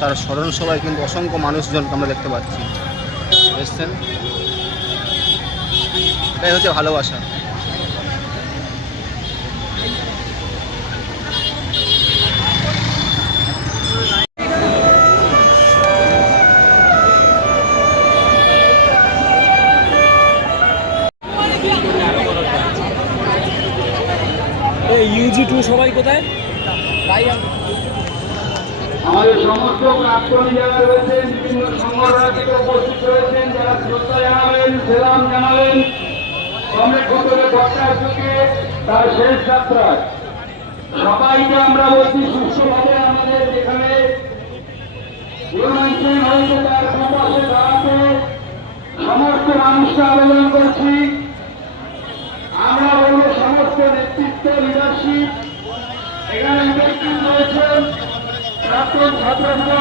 তার স্মরণ সভায় কিন্তু অসংখ্য মানুষজনকে আমরা দেখতে পাচ্ছি এসছেন। এটাই হচ্ছে ভালোবাসা। UG2 সবাই কোথায়? আমাদের সমস্ত প্রাক্তন যারা রয়েছেন, বিভিন্ন সংগঠন থেকে উপস্থিত রয়েছেন, যারা শ্রদ্ধা জানাবেন, সেলাম জানাবেন কমরেড ভট্টাচার্যকে তার শেষ যাত্রায়। সবাইকে আমরা বলছি সুস্থভাবে আমাদের যেখানে হয়েছে তার পাশে দাঁড়াতে সমস্ত মানুষকে আবেদন করছি। আমরা বলব সমস্ত নেতৃত্ব, লিডারশিপ এখানে উপস্থিত রয়েছেন, প্রাক্তন ছাত্ররা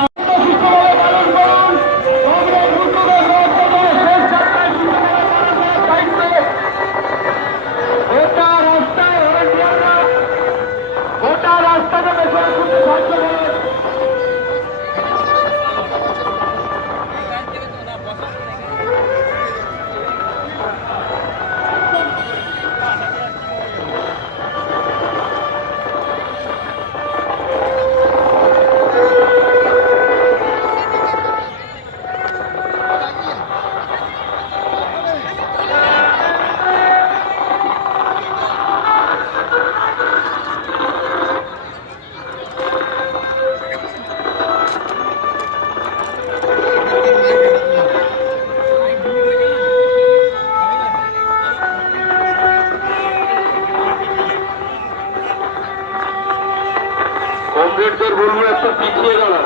কমরেডদের বলবো একটু পিছিয়ে দাঁড়ান,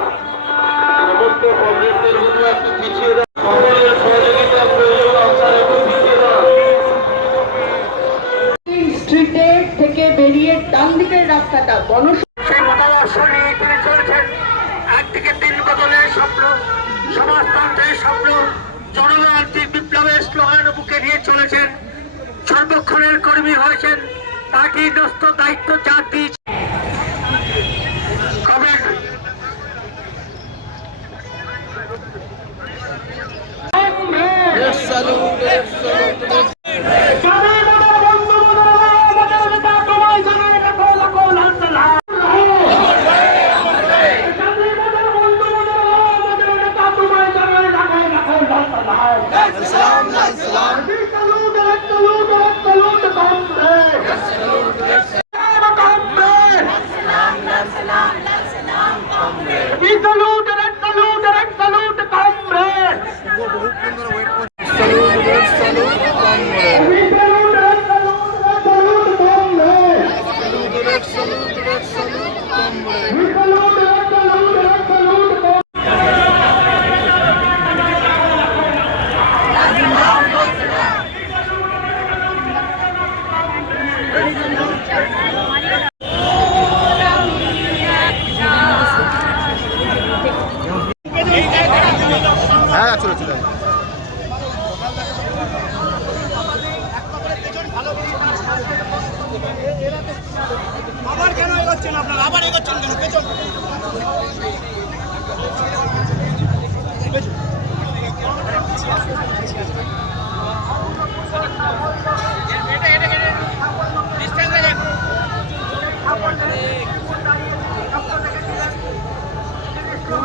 সমস্ত কমরেডদের বলবো একটু পিছিয়ে দাঁড়ান, সকলের সহযোগিতা প্রয়োজন, আপনারা একটু পিছিয়ে দাঁড়ান। স্ট্রিটে থেকে বেরিয়ে ডান দিকের রাস্তাটা সেই মতাদর্শ নিয়ে তিনি চলছেন। একদিকে দিন বদলের স্বপ্ন, সমাজতন্ত্রের স্বপ্ন, জনগণতান্ত্রিক বিপ্লবের স্লোগান বুকে নিয়ে চলেছেন। সর্বক্ষণের কর্মী হয়েছেন, পার্টির ন্যস্ত দায়িত্ব চাপ দিয়েছে।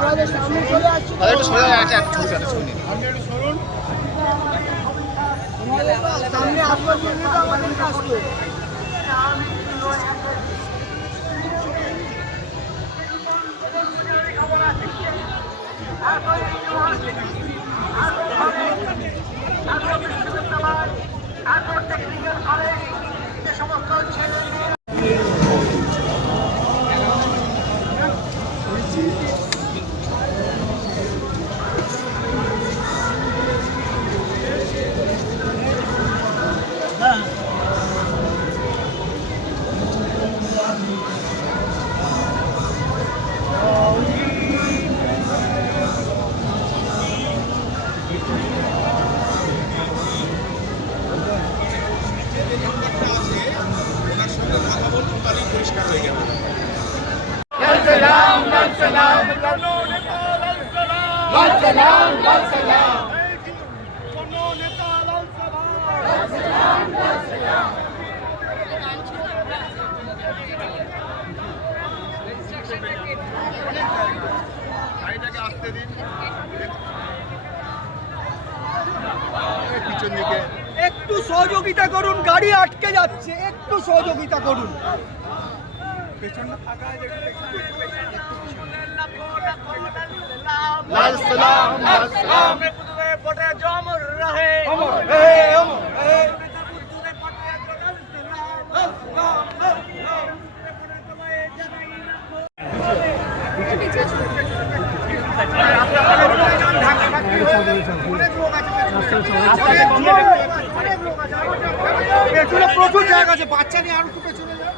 তাহলে একটু সোজা আছে একটা ছবি নিন। একটু সহযোগিতা করুন, গাড়ি আটকে যাচ্ছে, একটু সহযোগিতা করুন। লাল সালাম, লাল সালাম। পেছনে প্রচুর জায়গা আছে, বাচ্চা নিয়ে আর একটু পেছনে যাও।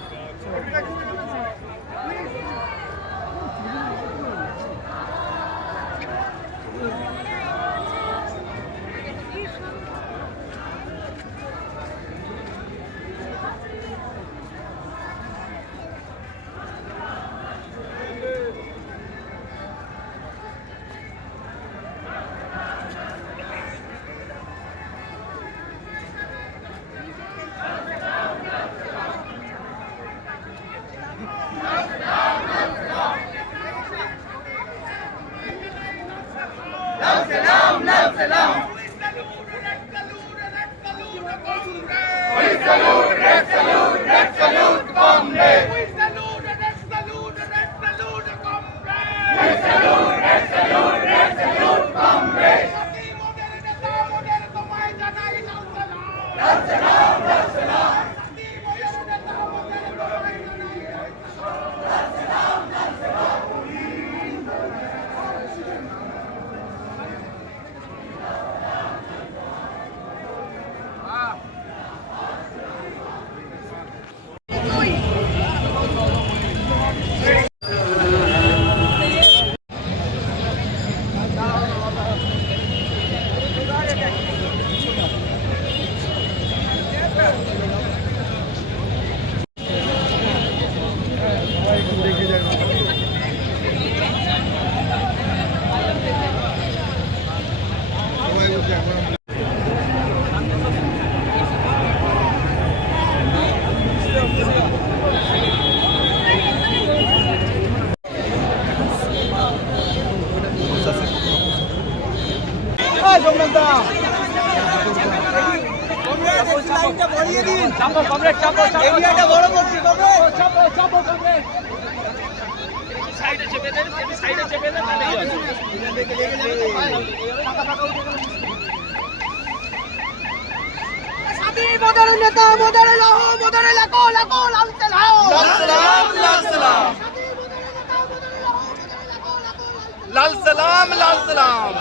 লাল সালাম, লাল সালাম,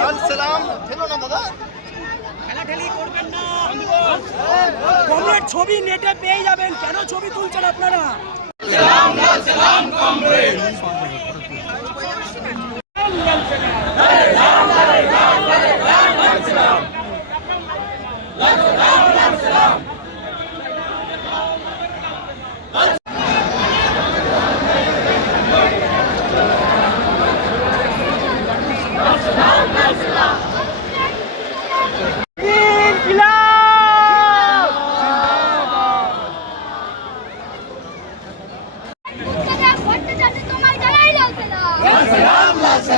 লাল সালাম। ঠেলো না দাদা, ঠেলাঠেলি করবেন না। কমরেড ছবি নেটে পেয়ে যাবেন, কেন ছবি তুলছেন আপনারা? সালাম, লাল সালাম, কমরেড।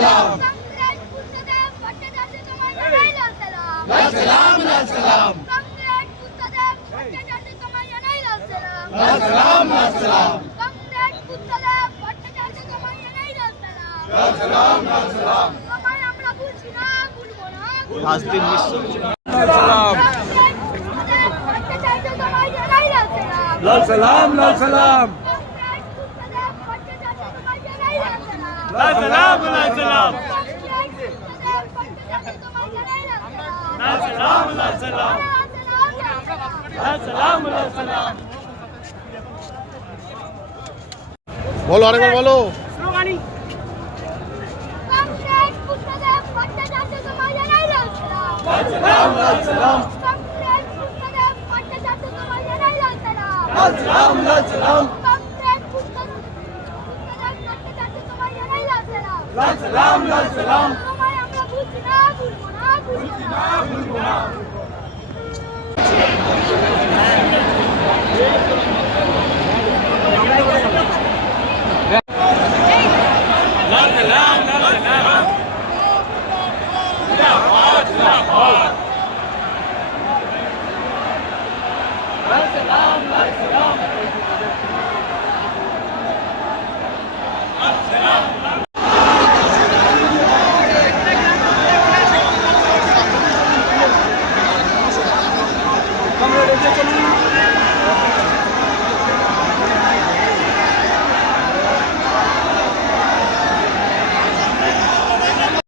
সালাম কংগ্রেস বুদ্ধদেব ভট্টাচার্য তোমায় জানাই লাল সালাম লাল সালাম লাল সালাম কংগ্রেস বুদ্ধদেব ভট্টাচার্য তোমায় জানাই লাল সালাম লাল সালাম লাল সালাম কংগ্রেস বুদ্ধদেব ভট্টাচার্য তোমায় জানাই লাল সালাম লাল সালাম লাল সালাম তোমায় আমরা ভুলছি না ভুলবো না রাজদীপ মিশ্র কংগ্রেস বুদ্ধদেব ভট্টাচার্য তোমায় জানাই লাল সালাম লাল সালাম লাল সালাম কংগ্রেস বুদ্ধদেব ভট্টাচার্য তোমায় জানাই লাল সালাম লাল সালাম লাল সালাম কংগ্রেস বুদ্ধদেব ভট্টাচার্য তোমায় জানাই লাল সালাম লাল সালাম লাল সালাম লাল সালাম লাল সালাম বলো আরেকবার বলো। কংগ্রেস বুদ্ধদেব ভট্টাচার্য তোমায় জানাই লাল সালাম লাল সালাম লাল সালাম কংগ্রেস বুদ্ধদেব ভট্টাচার্য তোমায় জানাই লাল সালাম লাল সালাম লাল সালাম কংগ্রেস বুদ্ধদেব ভট্টাচার্য তোমায় জানাই লাল সালাম লাল সালাম লাল সালাম তোমায় আমরা ভুলছি না ভুলবো না ভুলবো না